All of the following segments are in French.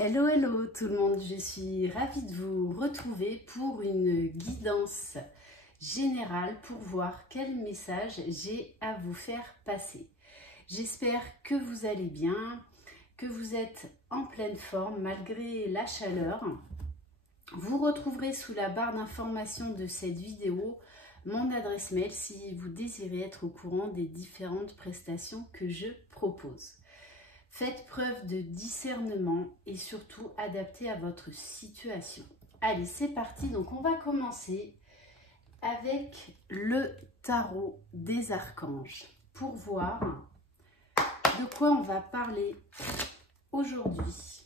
Hello, hello tout le monde, je suis ravie de vous retrouver pour une guidance générale pour voir quel message j'ai à vous faire passer. J'espère que vous allez bien, que vous êtes en pleine forme malgré la chaleur. Vous retrouverez sous la barre d'information de cette vidéo mon adresse mail si vous désirez être au courant des différentes prestations que je propose. Faites preuve de discernement et surtout adaptez à votre situation. Allez, c'est parti. Donc, on va commencer avec le tarot des archanges pour voir de quoi on va parler aujourd'hui.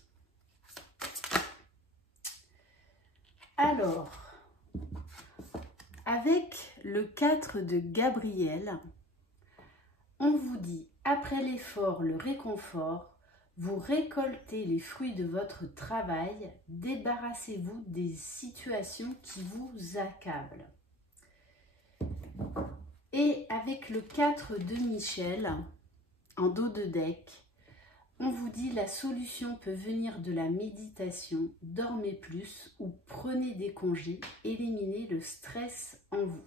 Alors, avec le 4 de Gabriel, on vous dit, après l'effort, le réconfort, vous récoltez les fruits de votre travail, débarrassez-vous des situations qui vous accablent. Et avec le 4 de Michel, en dos de deck, on vous dit la solution peut venir de la méditation, dormez plus ou prenez des congés, éliminez le stress en vous.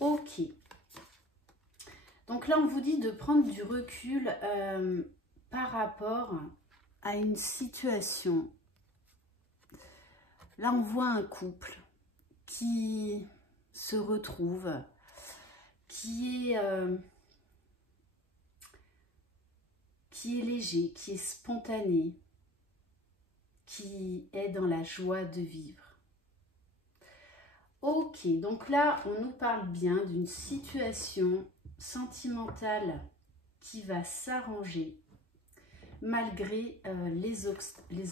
Ok. Donc là, on vous dit de prendre du recul par rapport à une situation. Là, on voit un couple qui se retrouve, qui est léger, qui est spontané, qui est dans la joie de vivre. Ok, donc là, on nous parle bien d'une situation sentimentale qui va s'arranger malgré les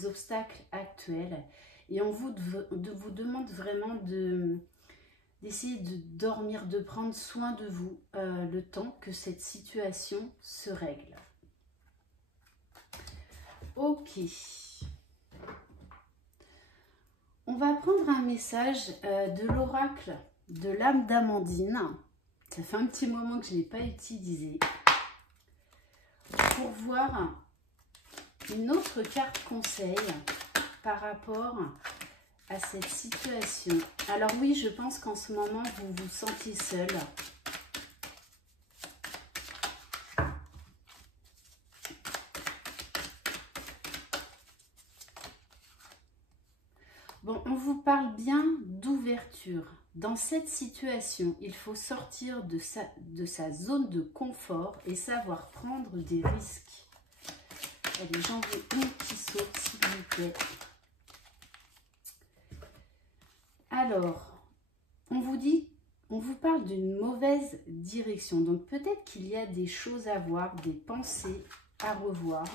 obstacles actuels. Et on vous demande vraiment d'essayer de dormir, de prendre soin de vous le temps que cette situation se règle. Ok. On va prendre un message de l'oracle de l'âme d'Amandine. Ça fait un petit moment que je ne l'ai pas utilisé. Pour voir une autre carte conseil par rapport à cette situation. Alors oui, je pense qu'en ce moment, vous vous sentez seul. Bon, on vous parle bien d'ouverture. Dans cette situation, il faut sortir de sa zone de confort et savoir prendre des risques. Allez, j'en veux une qui saute, s'il vous plaît. Alors, on vous parle d'une mauvaise direction. Donc, peut-être qu'il y a des choses à voir, des pensées à revoir.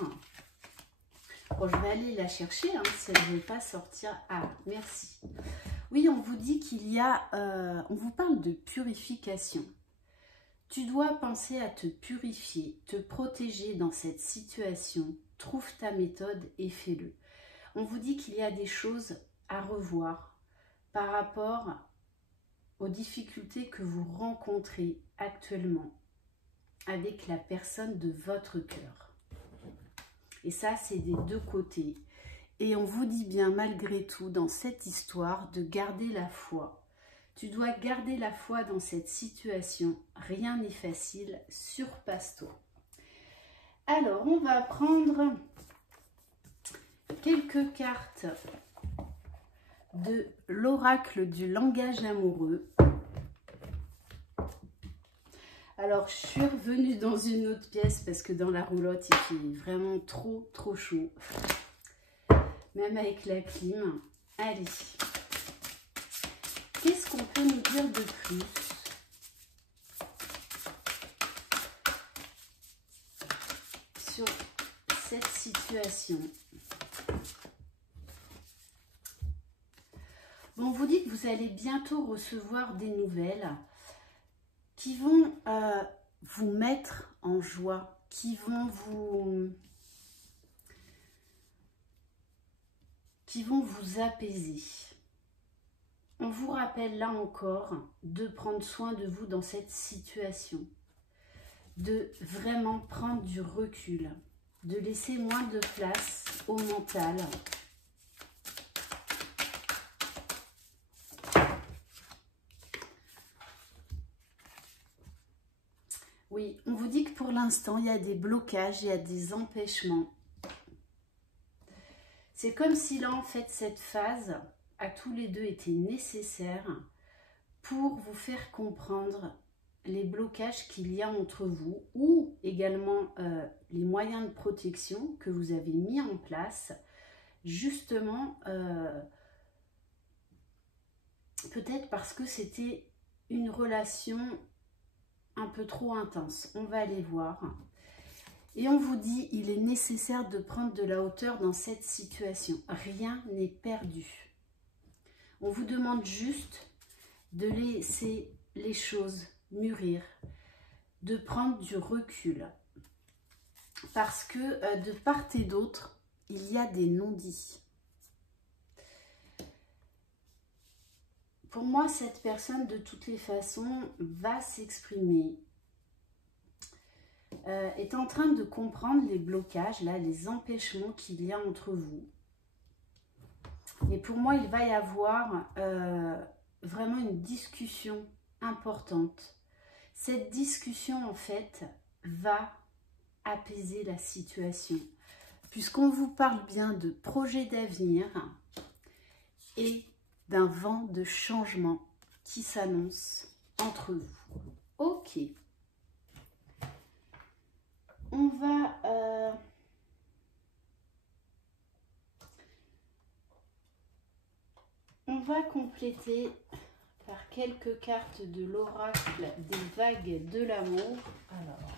Bon, je vais aller la chercher, hein, si elle ne veut pas sortir. Ah, merci. Oui, on vous dit qu'il y a... on vous parle de purification. Tu dois penser à te purifier, te protéger dans cette situation. Trouve ta méthode et fais-le. On vous dit qu'il y a des choses à revoir par rapport aux difficultés que vous rencontrez actuellement avec la personne de votre cœur. Et ça, c'est des deux côtés. Et on vous dit bien, malgré tout, dans cette histoire, de garder la foi. Tu dois garder la foi dans cette situation. Rien n'est facile, surpasse-toi. Alors, on va prendre quelques cartes de l'oracle du langage amoureux. Alors, je suis revenue dans une autre pièce parce que dans la roulotte, il fait vraiment trop chaud. Même avec la clim. Allez. Qu'est-ce qu'on peut nous dire de plus? Sur cette situation. Bon, on vous dit que vous allez bientôt recevoir des nouvelles qui vont vous mettre en joie, qui vont vous apaiser. On vous rappelle là encore de prendre soin de vous dans cette situation, de vraiment prendre du recul, de laisser moins de place au mental. Oui, on vous dit que pour l'instant, il y a des blocages, il y a des empêchements. C'est comme si là, en fait, cette phase, à tous les deux, était nécessaire pour vous faire comprendre les blocages qu'il y a entre vous ou également les moyens de protection que vous avez mis en place, justement, peut-être parce que c'était une relation un peu trop intense. On va aller voir. Et on vous dit, il est nécessaire de prendre de la hauteur dans cette situation. Rien n'est perdu. On vous demande juste de laisser les choses mûrir, de prendre du recul. Parce que de part et d'autre, il y a des non-dits. Pour moi, cette personne, de toutes les façons, va s'exprimer. Est en train de comprendre les blocages, là, les empêchements qu'il y a entre vous. Et pour moi, il va y avoir vraiment une discussion importante. Cette discussion, en fait, va apaiser la situation. Puisqu'on vous parle bien de projet d'avenir et d'un vent de changement qui s'annonce entre vous. Ok. On va compléter par quelques cartes de l'oracle des vagues de l'amour. Alors,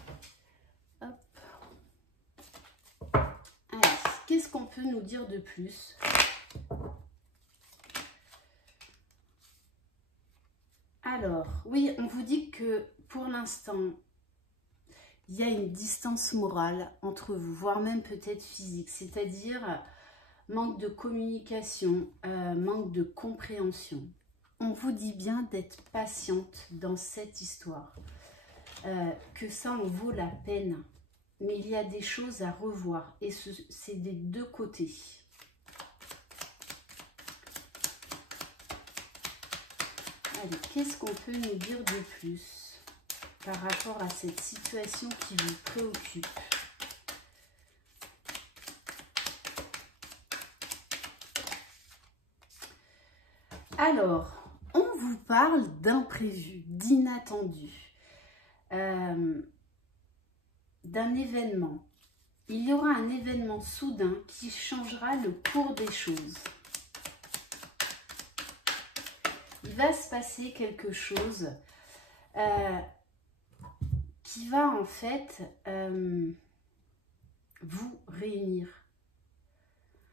hop. Allez, qu'est-ce qu'on peut nous dire de plus ? Alors, oui, on vous dit que pour l'instant, il y a une distance morale entre vous, voire même peut-être physique, c'est-à-dire manque de communication, manque de compréhension. On vous dit bien d'être patiente dans cette histoire, que ça en vaut la peine, mais il y a des choses à revoir et c'est des deux côtés. Allez, qu'est-ce qu'on peut nous dire de plus par rapport à cette situation qui vous préoccupe? Alors, on vous parle d'imprévu, d'inattendu, d'un événement. Il y aura un événement soudain qui changera le cours des choses. Il va se passer quelque chose qui va en fait vous réunir.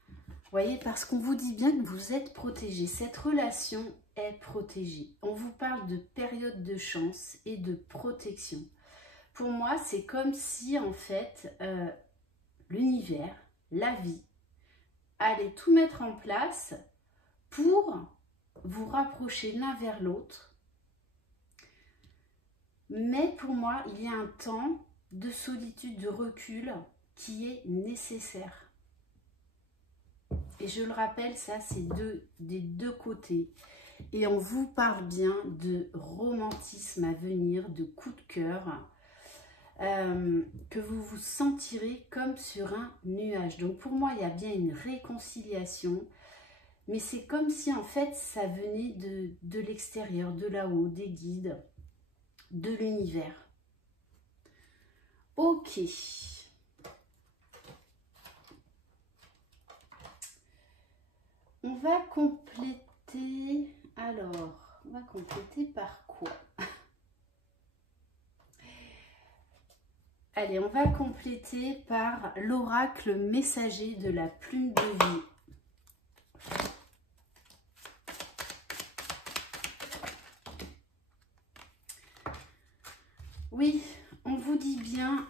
Vous voyez, parce qu'on vous dit bien que vous êtes protégé. Cette relation est protégée. On vous parle de période de chance et de protection. Pour moi, c'est comme si en fait l'univers, la vie, allait tout mettre en place pour vous rapprocher l'un vers l'autre. Mais pour moi, il y a un temps de solitude, de recul qui est nécessaire. Et je le rappelle, ça c'est des deux côtés. Et on vous parle bien de romantisme à venir, de coup de cœur, que vous vous sentirez comme sur un nuage. Donc pour moi, il y a bien une réconciliation. Mais c'est comme si en fait ça venait de l'extérieur, de là-haut, des guides, de l'univers. Ok. On va compléter. Alors, on va compléter par quoi? Allez, on va compléter par l'oracle messager de la plume de vie. Oui, on vous dit bien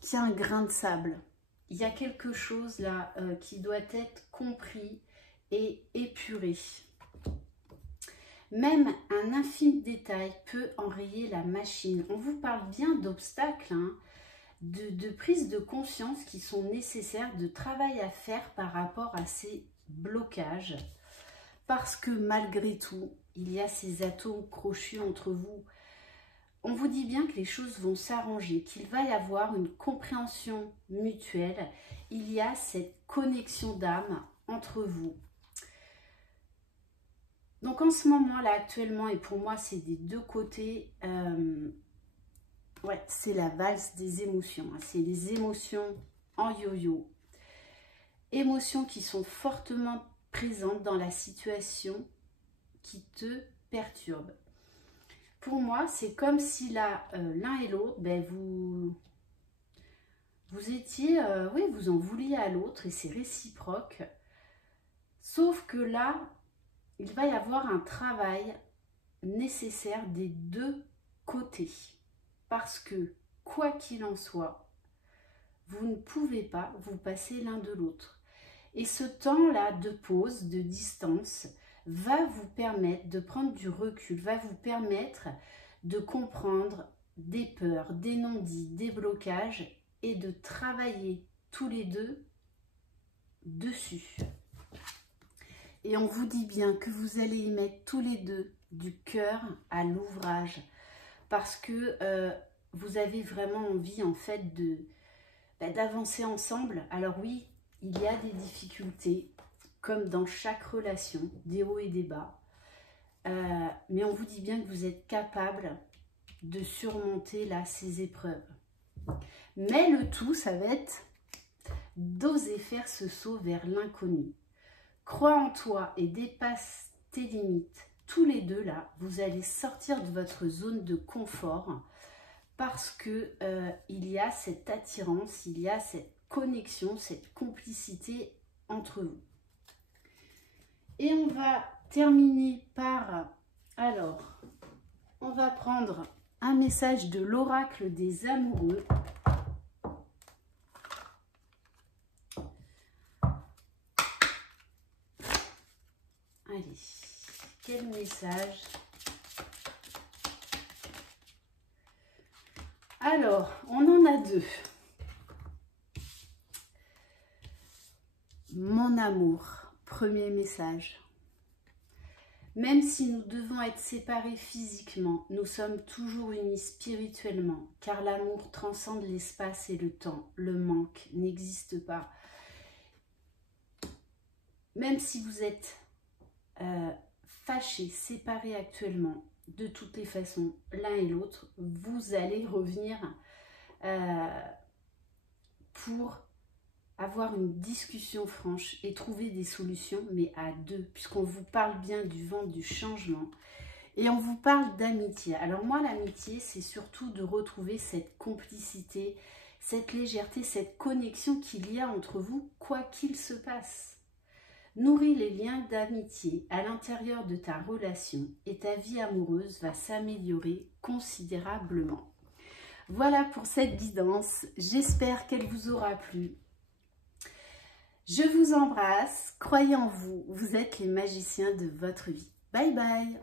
qu'il y a un grain de sable. Il y a quelque chose là qui doit être compris et épuré. Même un infime détail peut enrayer la machine. On vous parle bien d'obstacles, hein, de prise de conscience qui sont nécessaires, de travail à faire par rapport à ces blocages. Parce que malgré tout, il y a ces atomes crochus entre vous. On vous dit bien que les choses vont s'arranger, qu'il va y avoir une compréhension mutuelle. Il y a cette connexion d'âme entre vous. Donc en ce moment-là, actuellement, et pour moi, c'est des deux côtés, ouais, c'est la valse des émotions. Hein. C'est les émotions en yo-yo. Émotions qui sont fortement présentes dans la situation qui te perturbe. Pour moi, c'est comme si là, l'un et l'autre, ben, vous étiez, oui, vous en vouliez à l'autre et c'est réciproque. Sauf que là, il va y avoir un travail nécessaire des deux côtés. Parce que, quoi qu'il en soit, vous ne pouvez pas vous passer l'un de l'autre. Et ce temps-là de pause, de distance, va vous permettre de prendre du recul, va vous permettre de comprendre des peurs, des non-dits, des blocages et de travailler tous les deux dessus. Et on vous dit bien que vous allez y mettre tous les deux du cœur à l'ouvrage parce que vous avez vraiment envie en fait d'avancer ensemble. Alors oui, il y a des difficultés comme dans chaque relation, des hauts et des bas. Mais on vous dit bien que vous êtes capable de surmonter là ces épreuves. Mais le tout, ça va être d'oser faire ce saut vers l'inconnu. Crois en toi et dépasse tes limites. Tous les deux là, vous allez sortir de votre zone de confort parce que il y a cette attirance, il y a cette connexion, cette complicité entre vous. Et on va terminer par, alors, on va prendre un message de l'oracle des amoureux. Allez, quel message? Alors, on en a deux. Mon amour, premier message. Même si nous devons être séparés physiquement, nous sommes toujours unis spirituellement, car l'amour transcende l'espace et le temps. Le manque n'existe pas. Même si vous êtes fâchés, séparés actuellement, de toutes les façons, l'un et l'autre, vous allez revenir pour avoir une discussion franche et trouver des solutions, mais à deux, puisqu'on vous parle bien du vent du changement et on vous parle d'amitié. Alors moi, l'amitié, c'est surtout de retrouver cette complicité, cette légèreté, cette connexion qu'il y a entre vous, quoi qu'il se passe. Nourris les liens d'amitié à l'intérieur de ta relation et ta vie amoureuse va s'améliorer considérablement. Voilà pour cette guidance, j'espère qu'elle vous aura plu. Je vous embrasse, croyez en vous, vous êtes les magiciens de votre vie. Bye bye.